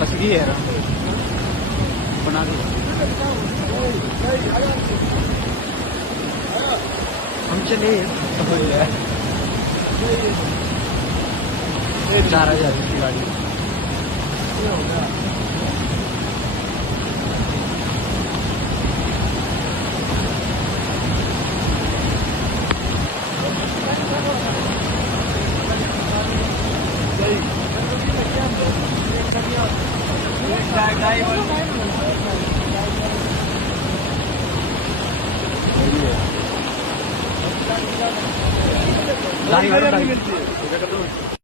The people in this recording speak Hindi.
बस ये है बना दो। हम चले 4000 की गाड़ी। गाड़ी मिलती है।